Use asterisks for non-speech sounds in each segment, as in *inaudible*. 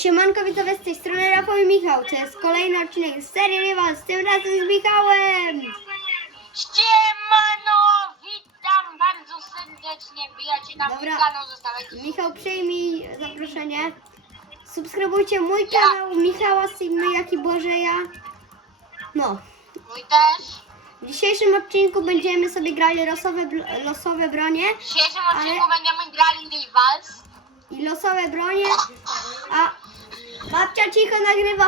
Siemanko widzowie z tej strony Rafał i Michał. To jest kolejny odcinek z serii Rivals, tym razem z Michałem. Siemano! Witam bardzo serdecznie. Wbijacie na mój Dobra. kanał, zostawiajcie Michał przyjmij zaproszenie. Subskrybujcie mój kanał Michała Sigmy, jak i Bożeja. No, mój też. w dzisiejszym odcinku będziemy sobie grali losowe, bl- losowe bronie W dzisiejszym odcinku będziemy grali Rivals. i losowe bronie, a babcia cicho nagrywa.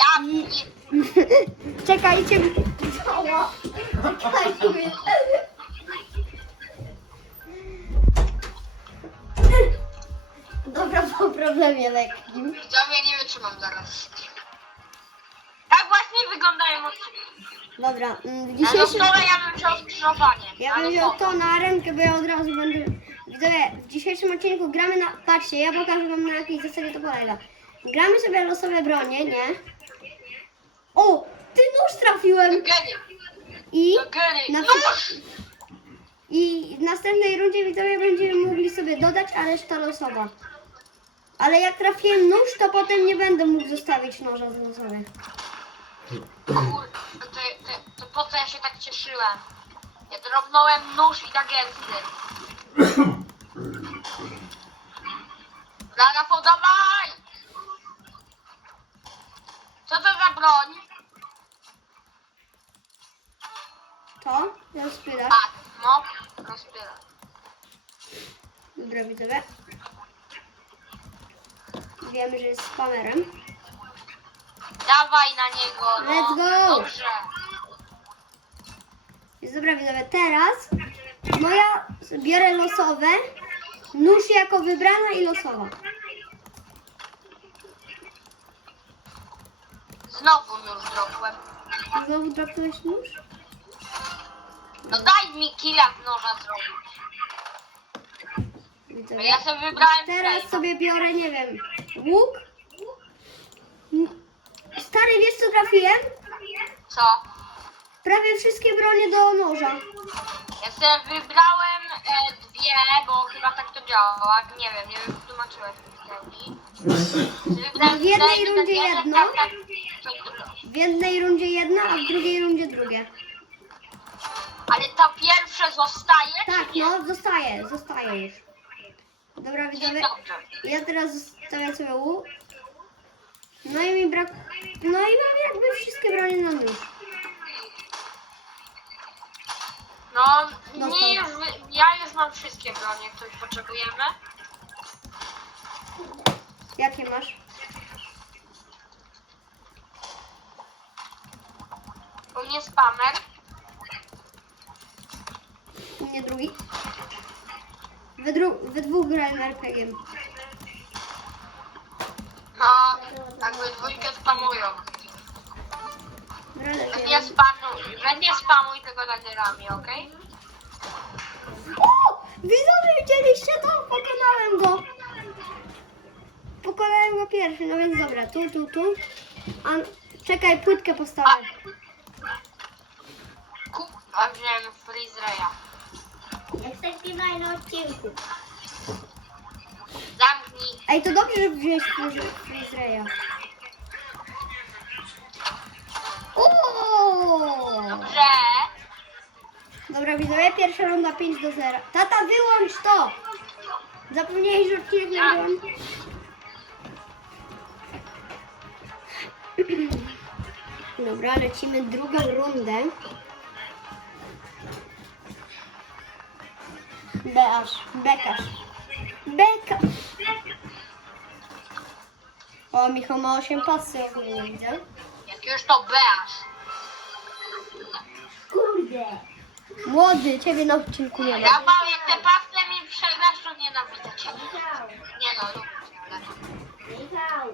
Ja. Czekajcie. Czekajcie. Dobra, po problemie lekkim. Widzowie nie wytrzymam zaraz. Tak właśnie wyglądają odcinki. Dobra, mm, w dzisiejszym... ja bym wziął skrzyżowanie. Ja bym wziął to na rękę, bo ja od razu będę... Widzowie, w dzisiejszym odcinku gramy na... Patrzcie, ja pokażę wam na jakiej zasadzie to polega. Gramy sobie losowe bronie, nie? O! Ty nóż trafiłem! I... Na- Nóż! I w następnej rundzie widzowie będziemy mogli sobie dodać, a reszta losowa. Ale jak trafiłem nóż, to potem nie będę mógł zostawić noża z losowych. Kurde, to, to, to po co ja się tak cieszyłem? Ja drobnąłem nóż i podawaj! Co to za broń? To? Rozpylasz. Tak, no, rozpyla. Dobra, widzowie. Wiemy, że jest spamerem. Dawaj na niego, no. Let's go! Dobrze. Jest dobra, widzowie. Teraz no ja biorę losowe. Nóż jako wybrana i losowa. Znowu nóż dropłem. Znowu dropnąłeś nóż? No daj mi killa z noża zrobić. Widzowie. ja sobie wybrałem Teraz sobie biorę, nie wiem, łuk. N- Stary, wiesz co trafiłem? Co? Prawie wszystkie bronie do noża. Ja sobie wybrałem e, dwie, bo chyba tak to działa. Nie wiem, nie wiem, tłumaczyłem w pełni. Wybrałem W jednej rundzie jeden, jedno. tak, tak, to drugie. W jednej rundzie jedna, a w drugiej rundzie drugie. Ale to pierwsze zostaje? Tak, czy nie? no, zostaje, zostaje już. Dobra, widzowie. dobrze. Ja teraz zostawiam sobie łuk. No i mi brak... No i mam jakby wszystkie bronie na nóż. No, No nie to- już, wy- ja już mam wszystkie bronie, które potrzebujemy. Jakie masz? U mnie spamer. U mnie drugi. We, dru... We dwóch grałem RPG-iem. No, jakby dwójkę spamują. Lecimy. nie spamuj, weź nie spamuj tego nagrami, okej? O! Widzowie, widzieliście to? Pokonałem go. Pokonałem go pierwszy, no więc dobra, tu, tu, tu. A, czekaj, płytkę postawię. Ku... A wziąłem Freezereya. Jesteśmy na odcinku. Zamknij. Ej, to dobrze, że wziąłeś Freeze- Freezereya. Dobrze. Dobra, widzowie, pierwsza runda 5 do 0. Tata, wyłącz to! Zapomniałeś, że odcinek nagrywam. Dobra, lecimy drugą rundę. Beasz, bekasz. Beka! O, Michał ma 8 pasy ogólnie, widzę. Już to beasz. Kurde! Młody, ciebie na odcinku nie ma. Rafał, jak te pasy mi przegrasz, to nienawidzę cię. Nie no, lub ale... Michał,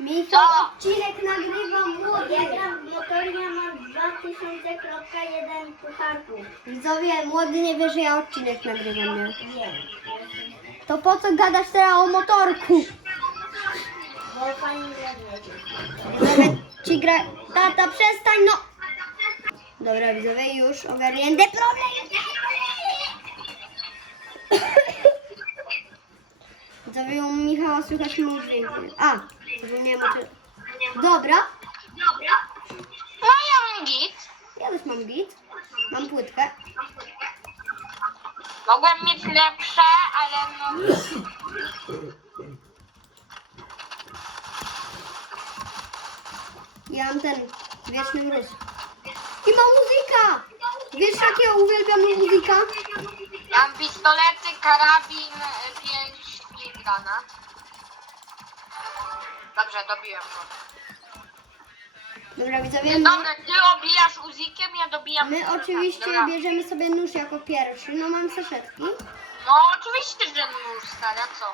Michał, Co? odcinek nagrywam młody. ja gram w motorze, mam 2000.1 pucharków. Widzowie, młody nie wie, że ja odcinek nagrywam, nie? To po co gadasz teraz o motorku? bo pani nie wie. Widzowie, ci gra... Tata, przestań, no! Dobra, widzowie, już ogarnięty problem. Widzowie, u Michała słychać dźwięk. A, zapomniałem o tym. Dobra, No ja mam git. ja też mam git. Mam płytkę. Mogłem mieć lepsze, ale no... Ja mam ten wieczny mróz. I mam muzyka! Wiesz jakiego uwielbiam muzyka? Ja mam pistolety, karabin, pięć i granat. Dobrze, dobiłem go. Dobra widzowie, my, Dobra, ty obijasz uzikiem, ja dobijam... my pistoletami. oczywiście Dobra. bierzemy sobie nóż jako pierwszy. No mam saszetki. No oczywiście, że nóż, stary, a co?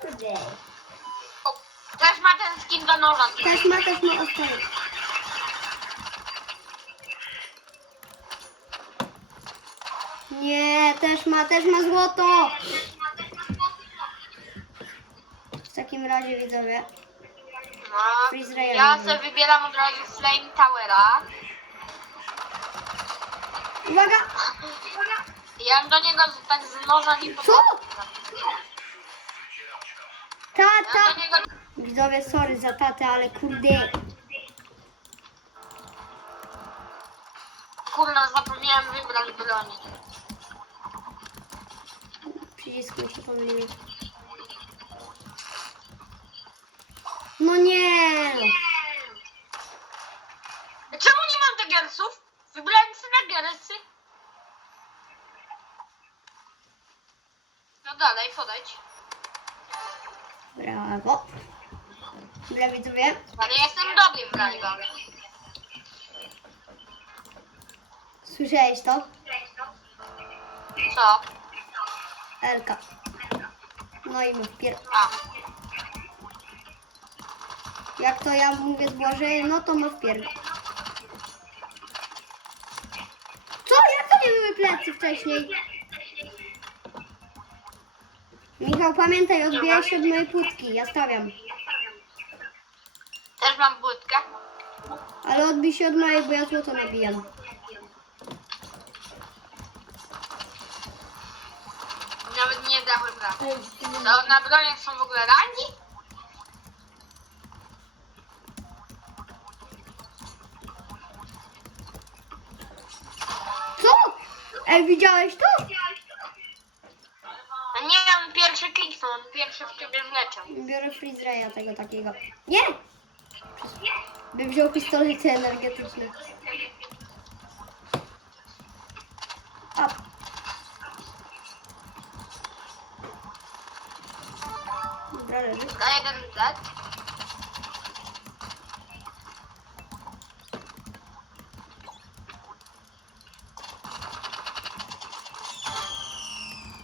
Kurde. Też ma ten skin do noża. Też ma, też ma ostatni. Nie, też ma, też ma złoto! W takim razie widzowie. No, Freeze Raya ja sobie wybieram od razu Flame Towera. Uwaga! Ja bym do niego z- tak z noża nie Co? podchodzę. Ja Tata! do niego... Widzowie, sorry za tatę, ale kurde. Kurna, zapomniałem wybrać broni. Przycisku się pomyliłem. No nie! Czemu nie mam degersów? Wybrałem sobie degersy. No dalej, podejdź. Brawo. Dobra widzowie, Ale jestem dobry w rajwach. słyszałeś to? Co? Elka. No i my wpier... A. Jak to ja mówię z Błażej, no to my wpier... Co? Jak to nie były plecy wcześniej? Michał, pamiętaj, odbijaj się od mojej płytki, ja stawiam. Też mam błytkę. Ale odbij się od mojej, bo ja złoto nabijam. Nawet nie dałem rady. To na broniach są w ogóle rangi? Co? Ej, widziałeś to? A nie, on pierwszy kliknął, on pierwszy w ciebie wleciał. Biorę freeze tego takiego. Nie! Bym wziął pistolety energetyczne. A. Dobra, leży. Na jeden Z.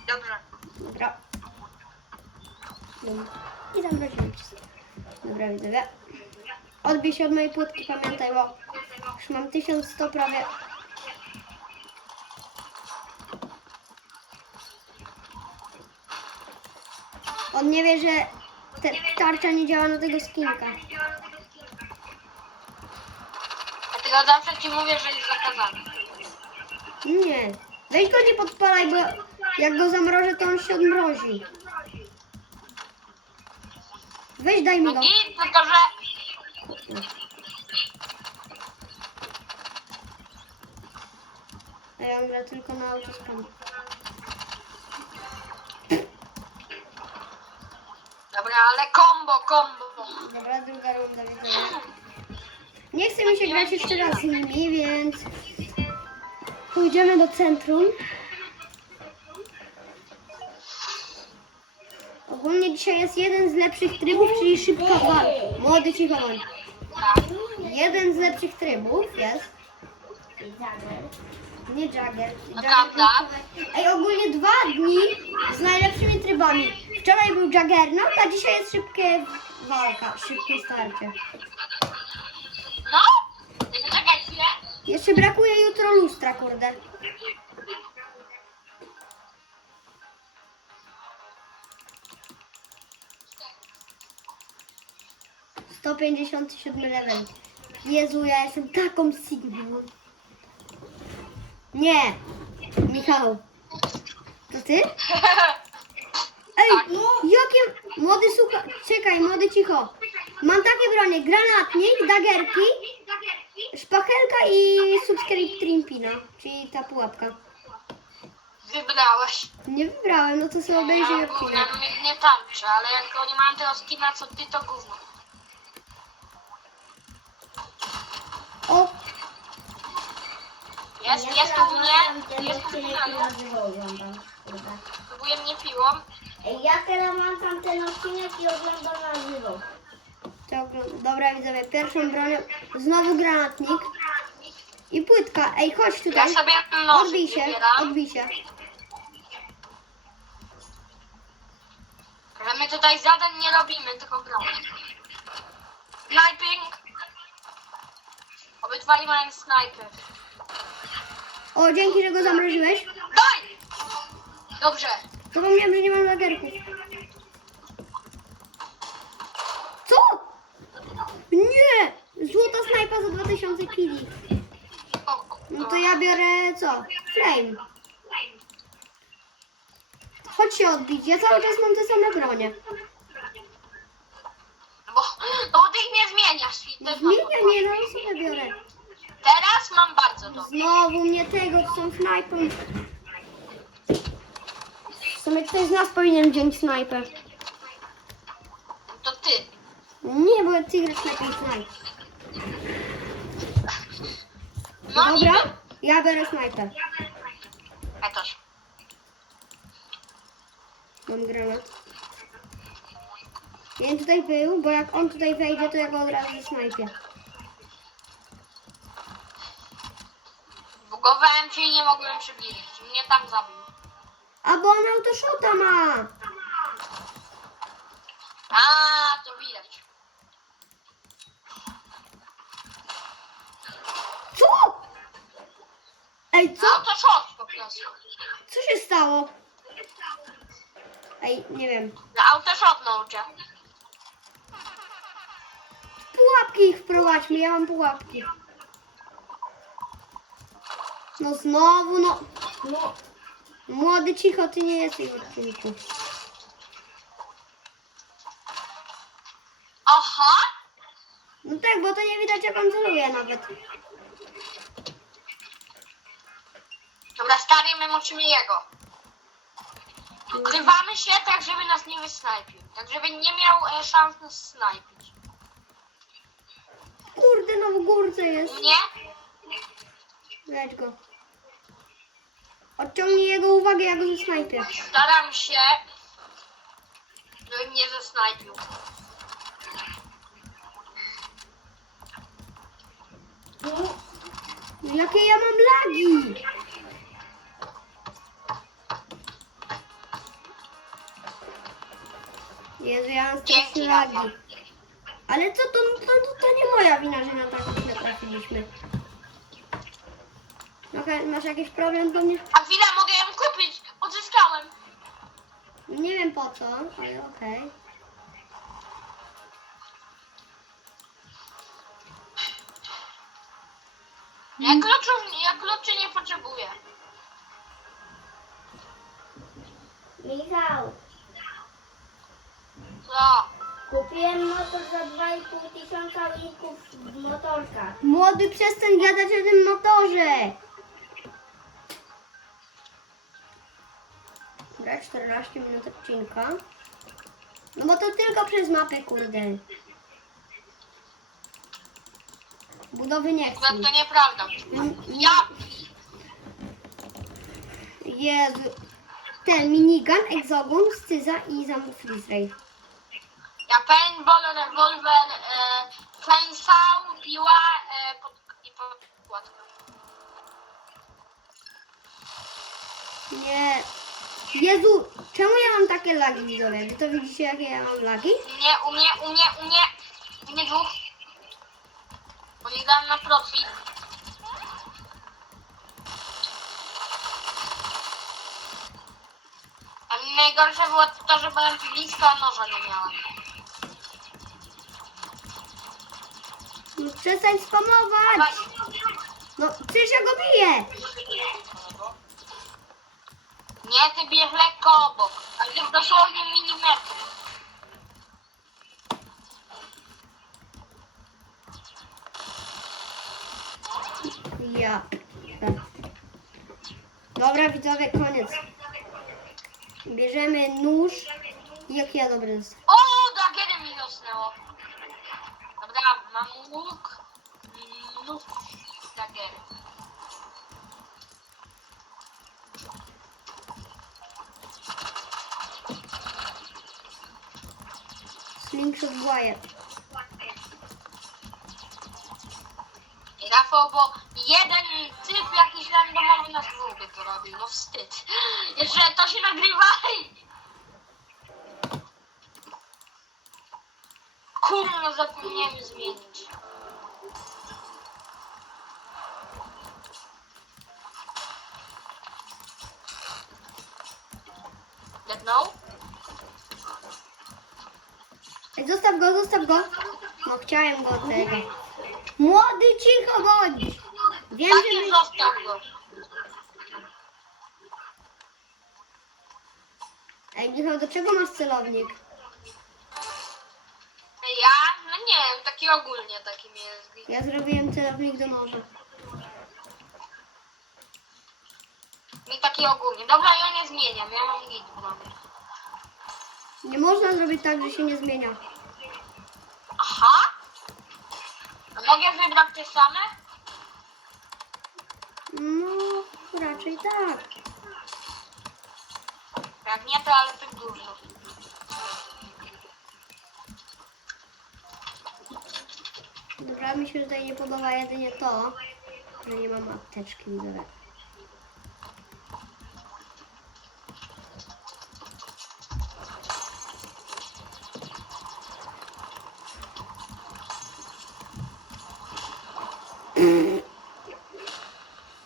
Dobrze. Dobra. Dobra. I zamroziłem ci sobie. Dobra, widzowie. Odbij się od mojej płytki, pamiętaj, bo już mam 1100 prawie. On nie wie, że te tarcza nie działa na tego skinka. Dlatego zawsze ci mówię, że jest zakazany. Nie. Weź go nie podpalaj, bo jak go zamrożę, to on się odmrozi. Weź daj mi No go. git, tylko że... A ja gram tylko na autoskan. Dobra, ale combo, combo. Dobra, druga runda widzowie. Nie chce mi się grać jeszcze raz z nimi, więc pójdziemy do centrum. Ogólnie dzisiaj jest jeden z lepszych trybów, czyli szybka walka. Młody cicho bądź. Jeden z lepszych trybów jest. Nie Jagger. No Jagger prawda. to- Ej, ogólnie dwa dni z najlepszymi trybami. Wczoraj był Juggernaut, a dzisiaj jest szybkie walka, szybkie starcie. No? Czekaj chwilę. Jeszcze brakuje jutro lustra, kurde. Sto pięćdziesiąt siódmy level. Jezu, ja jestem taką sigmą. Nie! Michał. To ty? *laughs* Ej, jakie słuchaj, czekaj, młody cicho. Mam takie bronie, granatnik, dagerki, szpachelka i subskrypt trimpina, czyli ta pułapka. Wybrałeś. Nie wybrałem, no to sobie obejrzyj gówno, odcinek. no mi nie tarczy, ale jak oni mają tego skina co ty, to gówno. O, Jest, Ja jest teraz u oglądam mnie, jest u odcinek mnie, i na żywo oglądam. Kurde. próbuje mnie piłą. Ej, Ja teraz mam tam ten odcinek i oglądam na żywo. dobra widzowie, pierwszą bronią, znowu granatnik i płytka. Ej, chodź Ja tutaj, sobie nożyk odbij się, wybieram, odbij się. że my tutaj zadań nie robimy, tylko gramy. Sniping. Obydwaj mają snajper. O, dzięki, że go zamroziłeś. Daj! Dobrze. Zapomniałem, że nie mam lagerków. Co? Nie! Złota snajpa za 2000 kili. No to ja biorę co? Flame. Chodź się odbić, ja cały czas mam te same bronie. Bo, no bo ty ich nie zmieniasz. I to jest Zmienia mało. mnie, no i sobie biorę. Teraz mam bardzo dobrze. Znowu mnie tego, to są snajpy. W sumie ktoś z nas powinien wziąć snajpę. To ty. Nie, bo ty grasz lepiej snajpę. No Dobra, niby. ja biorę snajpę. Ja też. Mam granat. Ja tutaj był, bo jak on tutaj wejdzie, to ja go od razu snajpię. Bugowałem się i nie mogłem przybliżyć. Mnie tam zabił. A bo on autoshota ma! A, to widać. Co? Ej, co? No to szok po prostu. Co się stało? Ej, nie wiem. Na autoshot nauczę. Pułapki ich wprowadźmy, ja mam pułapki. No znowu, no. No, Młody, cicho, ty nie jesteś w odcinku. Aha! No tak, bo to nie widać jak on celuje nawet. Dobra, stary, my musimy jego. Ukrywamy się tak, żeby nas nie wysnajpił. Tak, żeby nie miał e, szans nas snajpić. Kurde, no w górce jest. Mnie? Leć go. Odciągnij jego uwagę, ja go zasnajpię. Staram się, żeby mnie zasnajpił. no, Jakie ja mam lagi? Jezu, ja mam straszne lagi. Ale co, to, to, to, to nie moja wina, że na taką źle trafiliśmy. Masz, jakiś problem do mnie? A chwilę, mogę ją kupić! Odzyskałem! Nie wiem po co, ale okej. Ja kluczów, ja kluczy nie potrzebuję. Michał, Co? kupiłem motor za 2,5 tysiąca linków w motorkach. Młody, przestań gadać o tym motorze! Dobra, 14 minut odcinka. No bo to tylko przez mapę, kurde. Budowy nie chcę. To nieprawda. Ja, Jezu. Ten minigun, exogun, scyza i zamów freeze ja paintball, rewolwer, e, chainsaw, piła e, pod, i podkładka. Nie. Jezu, czemu ja mam takie lagi widzowie? Wy to widzicie jakie ja mam lagi? U mnie, u mnie, u mnie, u mnie, u mnie dwóch. Bo nie dałem na profit. A mi najgorsze było to, że byłem blisko, a noża nie miałem. No przestań spamować! No przecież ja go biję! Nie, ty bierz lekko obok, ale to dosłownie milimetry. Ja. Dobra widzowie, koniec. Bierzemy nóż. Jak ja dobry zostałem. O, tak jeden mi zasnęło. Dobra, mam łuk. Nóż. Dagiery. Wire. I Rafał, bo jeden typ jakiś randomowy na dwóch to robił, no wstyd. Jeszcze to się nagrywa. Kurno, zapomniałem zmienić. Jedną? Ej, zostaw go, zostaw go. No chciałem go tego. Młody, cicho bądź. Wiem, że Taki my... zostaw go. Ej, Michał, do czego masz celownik? Ja? No nie wiem, taki ogólnie taki mi jest. Ja zrobiłem celownik do noża. Mi taki ogólnie. Dobra, ja nie zmieniam, ja mam git w. Nie można zrobić tak, że się nie zmienia. Aha? Mogę wybrać te same? No, raczej tak. Jak nie, to ale tych dużo. Dobra, mi się tutaj nie podoba jedynie to, że nie mam apteczki widzowie.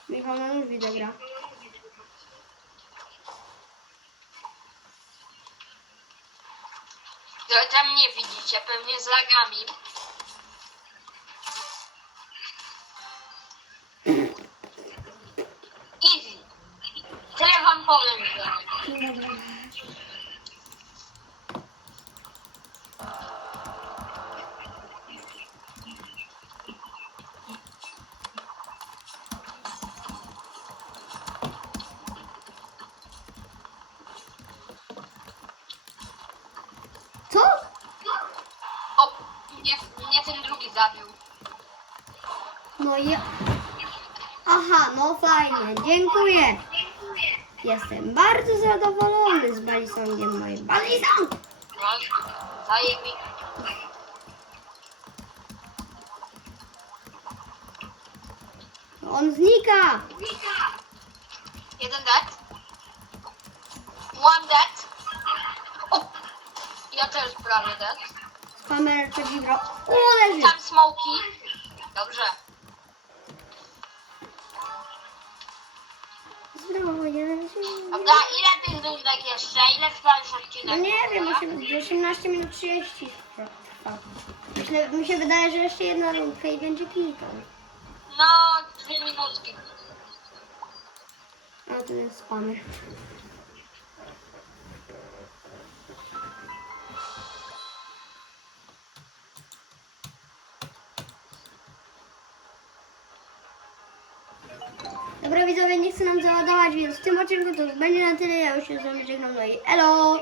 Michał na nóż widzę gra. To tam nie widzicie, pewnie z lagami. Easy. Tyle wam powiem. że- Dobra. Co? O, mnie, mnie ten drugi zabił. No ja... Aha, no fajnie, dziękuję. Jestem bardzo zadowolony z balisongiem moim. Balisong! No, daje mi. On znika! Jeden dead. One dead. O, ja też prawie dead. Spamer przeciwro. O, leży! Tam smoki. Dobrze. Zdrowie. Dobra, ile tych rundek jeszcze? Ile odcinek? No nie wiem, 18 minut 30 trwa. Myślę, mi się wydaje, że jeszcze jedna rundka i będzie kilka. No, dwie minutki. A to jest spamer. Nie chcę nam załadować, więc w tym odcinku to już będzie na tyle. Ja już się z wami żegnam, no i elo!